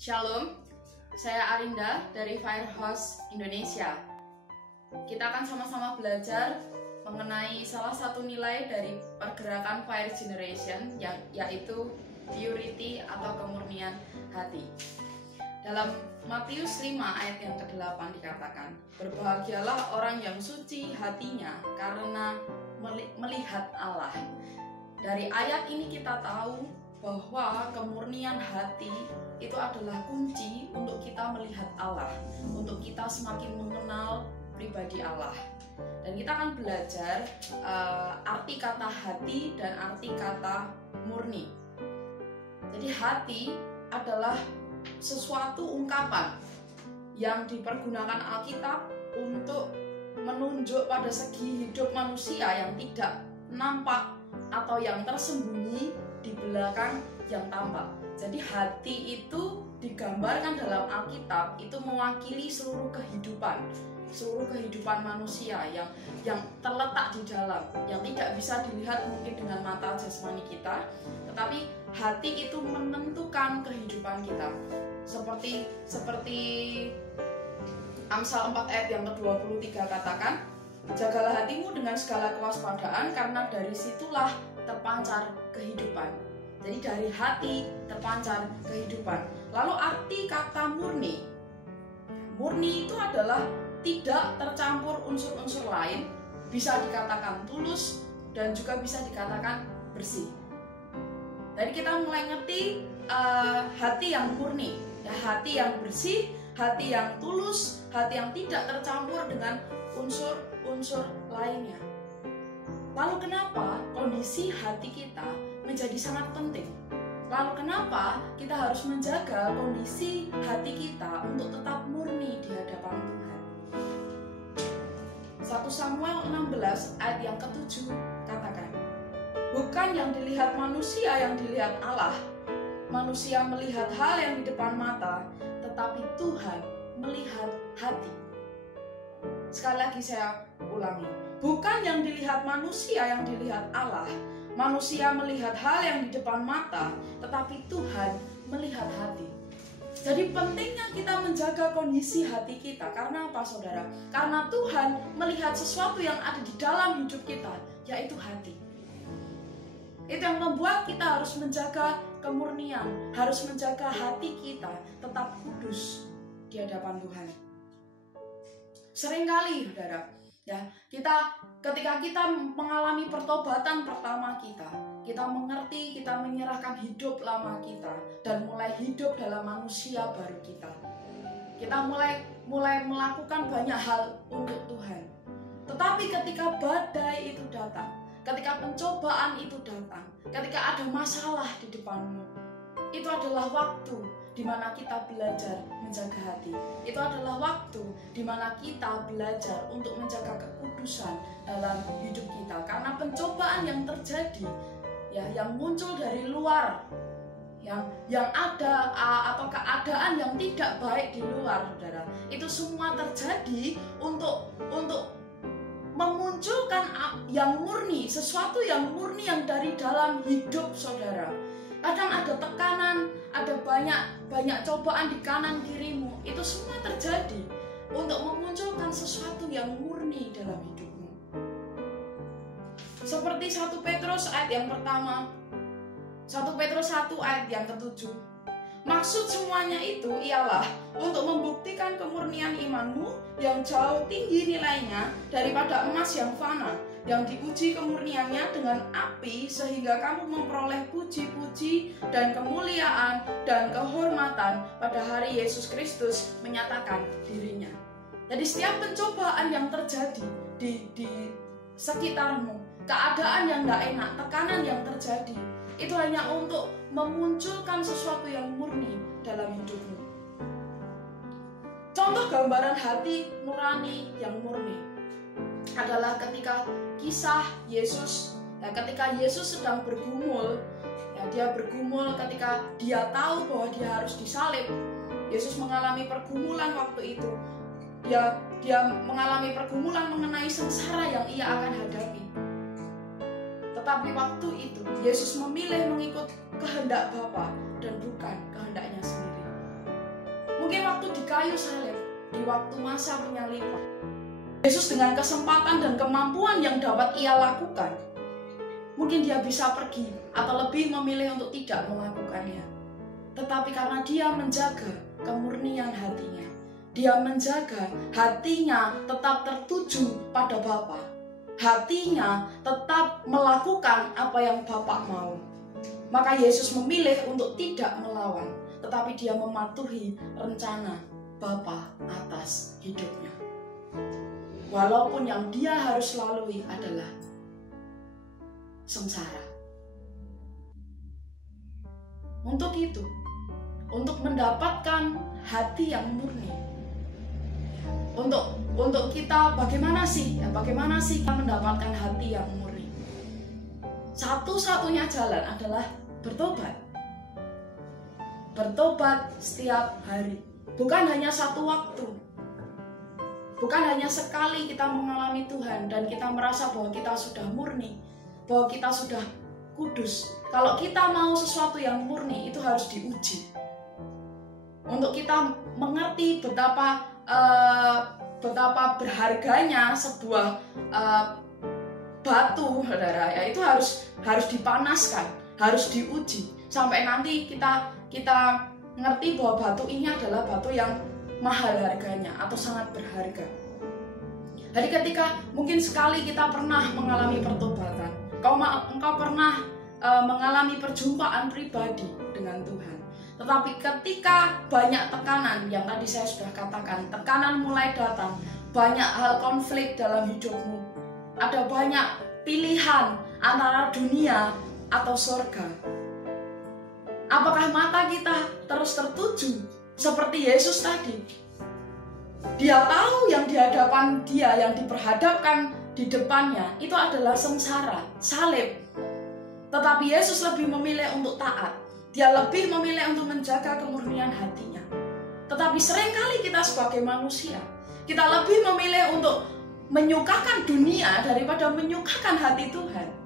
Shalom, saya Arinda dari Firehouse Indonesia. Kita akan sama-sama belajar mengenai salah satu nilai dari pergerakan Fire Generation, yaitu purity atau kemurnian hati. Dalam Matius 5 ayat yang ke-8 dikatakan, "Berbahagialah orang yang suci hatinya karena melihat Allah." Dari ayat ini kita tahu bahwa kemurnian hati itu adalah kunci untuk kita melihat Allah, untuk kita semakin mengenal pribadi Allah. Dan kita akan belajar arti kata hati dan arti kata murni. Jadi hati adalah sesuatu ungkapan yang dipergunakan Alkitab untuk menunjuk pada segi hidup manusia yang tidak nampak atau yang tersembunyi di belakang yang tampak. Jadi hati itu digambarkan dalam Alkitab itu mewakili seluruh kehidupan manusia yang terletak di dalam, yang tidak bisa dilihat mungkin dengan mata jasmani kita, tetapi hati itu menentukan kehidupan kita. Seperti Amsal 4 ayat yang ke-23 katakan, "Jagalah hatimu dengan segala kewaspadaan, karena dari situlah terpancar kehidupan." Jadi dari hati terpancar kehidupan. Lalu arti kata murni. Murni itu adalah tidak tercampur unsur-unsur lain, bisa dikatakan tulus dan juga bisa dikatakan bersih. Jadi kita mulai ngerti hati yang murni, ya, hati yang bersih, hati yang tulus, hati yang tidak tercampur dengan unsur-unsur lainnya. Lalu kenapa kondisi hati kita menjadi sangat penting? Lalu kenapa kita harus menjaga kondisi hati kita untuk tetap murni di hadapan Tuhan? 1 Samuel 16 ayat yang ke-7 katakan, "Bukan yang dilihat manusia yang dilihat Allah. Manusia melihat hal yang di depan mata, tetapi Tuhan melihat hati." Sekali lagi saya ulangi, bukan yang dilihat manusia yang dilihat Allah. Manusia melihat hal yang di depan mata, tetapi Tuhan melihat hati. Jadi pentingnya kita menjaga kondisi hati kita. Karena apa, saudara? Karena Tuhan melihat sesuatu yang ada di dalam hidup kita, yaitu hati. Itu yang membuat kita harus menjaga kemurnian, harus menjaga hati kita tetap kudus di hadapan Tuhan. Seringkali, saudara, ya, ketika kita mengalami pertobatan pertama kita mengerti, kita menyerahkan hidup lama kita dan mulai hidup dalam manusia baru kita. Kita mulai melakukan banyak hal untuk Tuhan. Tetapi ketika badai itu datang, ketika pencobaan itu datang, ketika ada masalah di depanmu, itu adalah waktu di mana kita belajar menjaga hati. Itu adalah waktu di mana kita belajar untuk menjaga kekudusan dalam hidup kita. Karena pencobaan yang terjadi, ya, yang muncul dari luar, yang ada atau keadaan yang tidak baik di luar, saudara, itu semua terjadi untuk memunculkan yang murni, sesuatu yang murni yang dari dalam hidup saudara. Kadang ada tekanan, ada banyak cobaan di kanan kirimu. Itu semua terjadi untuk memunculkan sesuatu yang murni dalam hidupmu. Seperti 1 Petrus ayat yang pertama, 1 Petrus 1 ayat yang ke-7. "Maksud semuanya itu ialah untuk membuktikan kemurnian imanmu yang jauh tinggi nilainya daripada emas yang fana, yang diuji kemurniannya dengan api, sehingga kamu memperoleh puji-puji dan kemuliaan dan kehormatan pada hari Yesus Kristus menyatakan dirinya." Jadi setiap pencobaan yang terjadi di sekitarmu, keadaan yang tidak enak, tekanan yang terjadi, itu hanya untuk memunculkan sesuatu yang murni dalam hidupmu. Contoh gambaran hati nurani yang murni adalah ketika kisah Yesus, ya, ketika Yesus sedang bergumul, ya, dia bergumul ketika dia tahu bahwa dia harus disalib. Yesus mengalami pergumulan waktu itu. Dia mengalami pergumulan mengenai sengsara yang ia akan hadapi. Tetapi waktu itu Yesus memilih mengikut kehendak Bapa dan bukan kehendaknya sendiri. Mungkin waktu di kayu salib, di waktu masa penyaliban, Yesus dengan kesempatan dan kemampuan yang dapat ia lakukan, mungkin dia bisa pergi atau lebih memilih untuk tidak melakukannya. Tetapi karena dia menjaga kemurnian hatinya, dia menjaga hatinya tetap tertuju pada Bapa, hatinya tetap melakukan apa yang Bapa mau. Maka Yesus memilih untuk tidak melawan, tetapi dia mematuhi rencana Bapa atas hidupnya. Walaupun yang dia harus lalui adalah sengsara. Untuk itu, untuk mendapatkan hati yang murni, untuk kita bagaimana sih kita mendapatkan hati yang murni? Satu-satunya jalan adalah bertobat. Bertobat setiap hari, bukan hanya satu waktu. Bukan hanya sekali kita mengalami Tuhan dan kita merasa bahwa kita sudah murni, bahwa kita sudah kudus. Kalau kita mau sesuatu yang murni, itu harus diuji. Untuk kita mengerti betapa berharganya sebuah batu, saudara, ya, itu harus dipanaskan, harus diuji sampai nanti kita ngerti bahwa batu ini adalah batu yang mahal harganya atau sangat berharga. Jadi ketika mungkin sekali kita pernah mengalami pertobatan, engkau pernah mengalami perjumpaan pribadi dengan Tuhan. Tetapi ketika banyak tekanan yang tadi saya sudah katakan, tekanan mulai datang, banyak hal konflik dalam hidupmu, ada banyak pilihan antara dunia atau surga. Apakah mata kita terus tertuju seperti Yesus tadi? Dia tahu yang di hadapan dia, yang diperhadapkan di depannya itu adalah sengsara, salib. Tetapi Yesus lebih memilih untuk taat. Dia lebih memilih untuk menjaga kemurnian hatinya. Tetapi seringkali kita sebagai manusia, kita lebih memilih untuk menyukakan dunia daripada menyukakan hati Tuhan.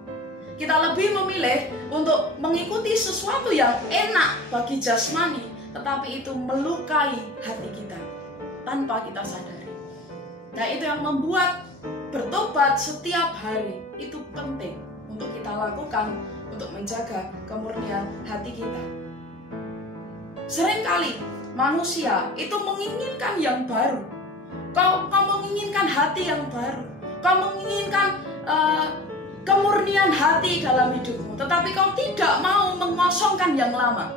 Kita lebih memilih untuk mengikuti sesuatu yang enak bagi jasmani, tetapi itu melukai hati kita tanpa kita sadari. Nah, itu yang membuat bertobat setiap hari itu penting untuk kita lakukan untuk menjaga kemurnian hati kita. Seringkali manusia itu menginginkan yang baru. Kau menginginkan hati yang baru. Kau menginginkan kemurnian hati dalam hidupmu, tetapi kau tidak mau mengosongkan yang lama.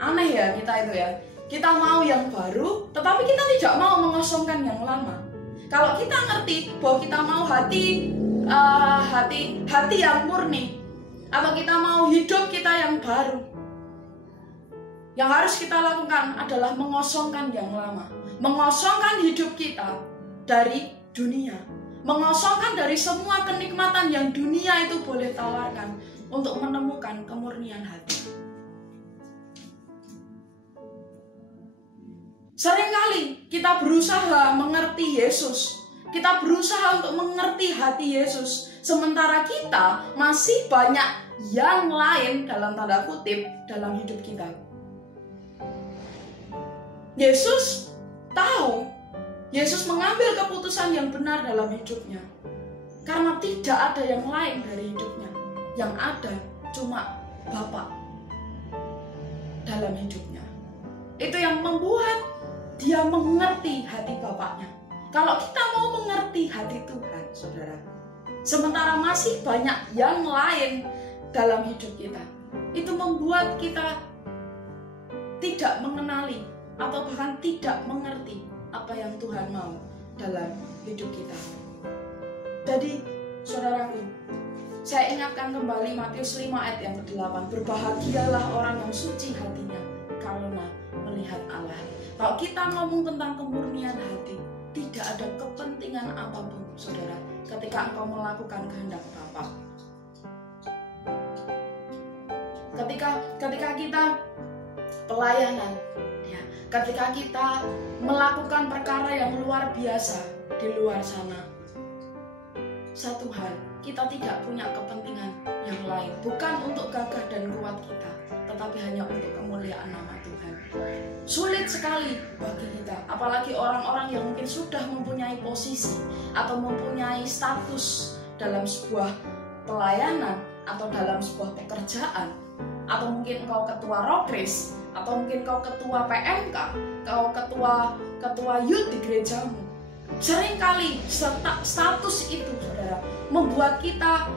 Aneh ya kita itu ya. Kita mau yang baru, tetapi kita tidak mau mengosongkan yang lama. Kalau kita ngerti bahwa kita mau hati yang murni, atau kita mau hidup kita yang baru, yang harus kita lakukan adalah mengosongkan yang lama, mengosongkan hidup kita dari dunia, mengosongkan dari semua kenikmatan yang dunia itu boleh tawarkan untuk menemukan kemurnian hati. Seringkali kita berusaha mengerti Yesus, kita berusaha untuk mengerti hati Yesus, sementara kita masih banyak yang lain dalam tanda kutip dalam hidup kita. Yesus tahu, Yesus mengambil keputusan yang benar dalam hidupnya, karena tidak ada yang lain dari hidupnya. Yang ada cuma Bapa dalam hidupnya. Itu yang membuat dia mengerti hati Bapaknya. Kalau kita mau mengerti hati Tuhan, saudara, sementara masih banyak yang lain dalam hidup kita, itu membuat kita tidak mengenali atau bahkan tidak mengerti apa yang Tuhan mau dalam hidup kita. Jadi, saudaraku, saya ingatkan kembali Matius 5 ayat yang ke-8. Berbahagialah orang yang suci hatinya, karena melihat Allah. Kalau kita ngomong tentang kemurnian hati, tidak ada kepentingan apapun, saudara, ketika engkau melakukan kehendak Bapa. Ketika kita pelayanan, ya, ketika kita melakukan perkara yang luar biasa di luar sana, satu hal, kita tidak punya kepentingan yang lain, bukan untuk gagah dan kuat kita, tetapi hanya untuk kemuliaan nama Tuhan. Sulit sekali bagi kita, apalagi orang-orang yang mungkin sudah mempunyai posisi atau mempunyai status dalam sebuah pelayanan atau dalam sebuah pekerjaan, atau mungkin engkau ketua rokris, atau mungkin kau ketua PMK, kau ketua youth di gerejamu. Seringkali status itu, saudara, membuat kita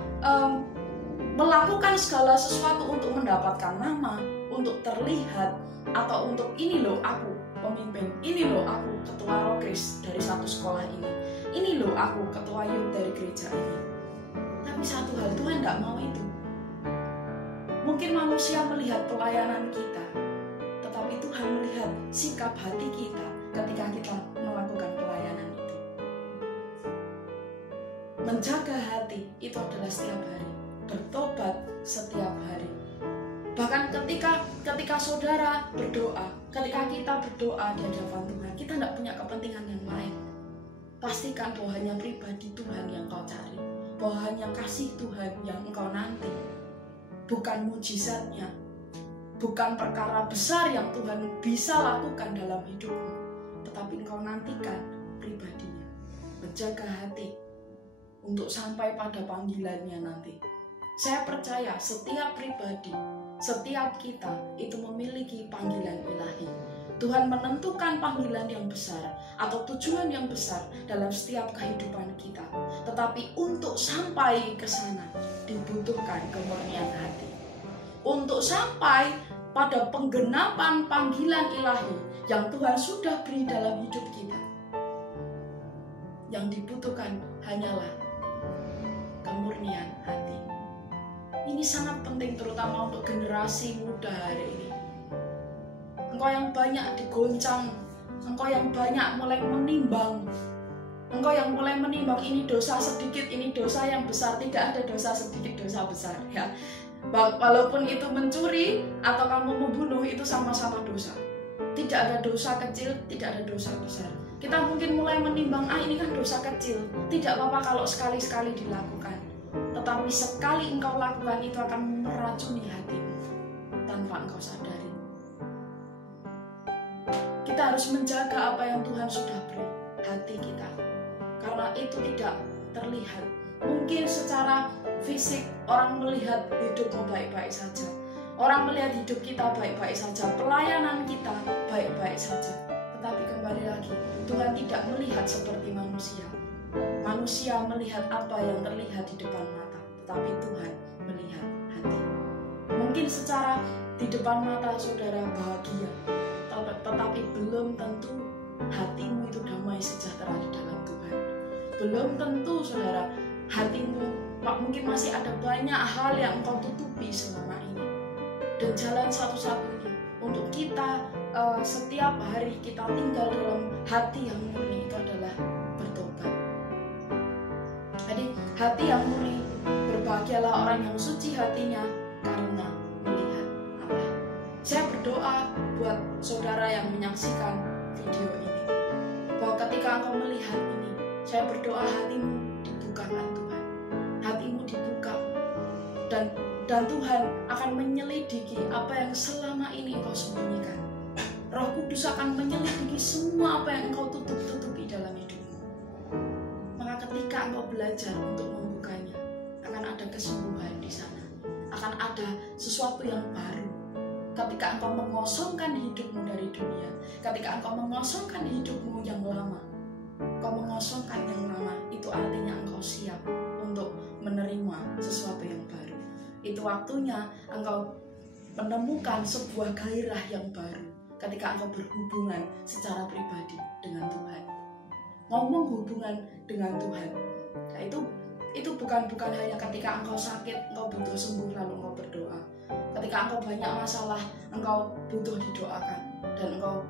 melakukan segala sesuatu untuk mendapatkan nama, untuk terlihat, atau untuk ini loh aku pemimpin, ini loh aku ketua rokris dari satu sekolah ini loh aku ketua youth dari gereja ini. Tapi satu hal, Tuhan tidak mau itu. Mungkin manusia melihat pelayanan kita, tetapi Tuhan melihat sikap hati kita ketika kita melakukan pelayanan itu. Menjaga hati itu adalah setiap hari, bertobat setiap hari. Bahkan ketika saudara berdoa, ketika kita berdoa di hadapan Tuhan, kita tidak punya kepentingan yang lain. Pastikan bahwa hanya pribadi Tuhan yang kau cari, bahwa hanya kasih Tuhan yang engkau nanti, bukan mujizatnya, bukan perkara besar yang Tuhan bisa lakukan dalam hidupmu, tetapi engkau nantikan pribadinya. Menjaga hati untuk sampai pada panggilannya nanti. Saya percaya setiap pribadi, setiap kita itu memiliki panggilan ilahi. Tuhan menentukan panggilan yang besar atau tujuan yang besar dalam setiap kehidupan kita. Tetapi untuk sampai ke sana dibutuhkan kemurnian hati. Untuk sampai pada penggenapan panggilan ilahi yang Tuhan sudah beri dalam hidup kita, yang dibutuhkan hanyalah kemurnian hati. Ini sangat penting terutama untuk generasi muda hari ini. Engkau yang banyak digoncang, engkau yang banyak mulai menimbang, engkau yang mulai menimbang ini dosa sedikit, ini dosa yang besar. Tidak ada dosa sedikit, dosa besar, ya. Walaupun itu mencuri atau kamu membunuh, itu sama-sama dosa. Tidak ada dosa kecil, tidak ada dosa besar. Kita mungkin mulai menimbang, ini kan dosa kecil, tidak apa-apa kalau sekali-sekali dilakukan. Tetapi sekali engkau lakukan, itu akan meracuni hatimu tanpa engkau sadari. Kita harus menjaga apa yang Tuhan sudah beri, hati kita, karena itu tidak terlihat. Mungkin secara fisik orang melihat hidupmu baik-baik saja, orang melihat hidup kita baik-baik saja, pelayanan kita baik-baik saja. Tetapi kembali lagi, Tuhan tidak melihat seperti manusia. Manusia melihat apa yang terlihat di depan mata, tetapi Tuhan melihat hati. Mungkin secara di depan mata saudara bahagia, tetapi belum tentu hatimu itu damai sejahtera di dalam Tuhan. Belum tentu saudara, hatimu mungkin masih ada banyak hal yang engkau tutupi selama ini. Dan jalan satu-satunya untuk kita setiap hari kita tinggal dalam hati yang murni itu adalah bertobat. Jadi hati yang murni, berbahagialah orang yang suci hatinya karena melihat Allah. Saya berdoa buat saudara yang menyaksikan video ini, bahwa ketika engkau melihat ini, saya berdoa hatimu dibukakan Tuhan, hatimu dibuka, dan Tuhan akan menyelidiki apa yang selama ini engkau sembunyikan. Roh Kudus akan menyelidiki semua apa yang engkau tutup-tutupi dalam hidupmu. Maka ketika engkau belajar untuk membukanya, akan ada kesembuhan di sana, akan ada sesuatu yang baru. Ketika engkau mengosongkan hidupmu dari dunia, ketika engkau mengosongkan hidupmu yang lama, engkau mengosongkan yang lama, itu artinya engkau siap untuk menerima sesuatu yang baru. Itu waktunya engkau menemukan sebuah gairah yang baru ketika engkau berhubungan secara pribadi dengan Tuhan. Ngomong hubungan dengan Tuhan, nah, itu bukan hanya ketika engkau sakit, engkau butuh sembuh lalu engkau berdoa. Ketika engkau banyak masalah, engkau butuh didoakan dan engkau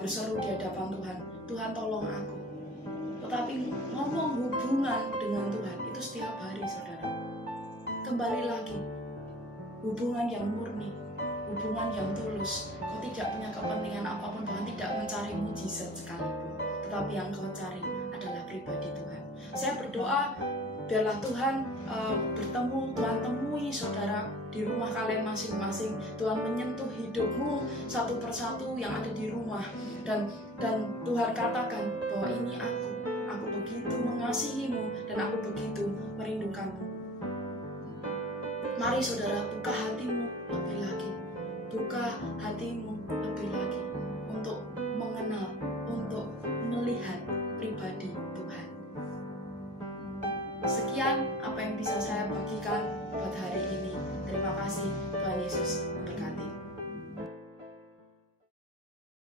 berseru di hadapan Tuhan, Tuhan tolong aku. Tetapi ngomong hubungan dengan Tuhan itu setiap hari, saudara. Kembali lagi, hubungan yang murni, hubungan yang tulus. Kau tidak punya kepentingan apapun, bahkan tidak mencari mujizat sekalipun, tetapi yang kau cari adalah pribadi Tuhan. Saya berdoa biarlah Tuhan bertemu, Tuhan temui saudara di di rumah kalian masing-masing. Tuhan menyentuh hidupmu satu persatu yang ada di rumah, dan Tuhan katakan bahwa ini aku begitu mengasihimu dan aku begitu merindukanmu. Mari saudara, buka hatimu lebih lagi, buka hatimu lebih lagi untuk mengenal, untuk melihat pribadi Tuhan. Sekian apa yang bisa saya bagikan buat hari ini. Terima kasih, Tuhan Yesus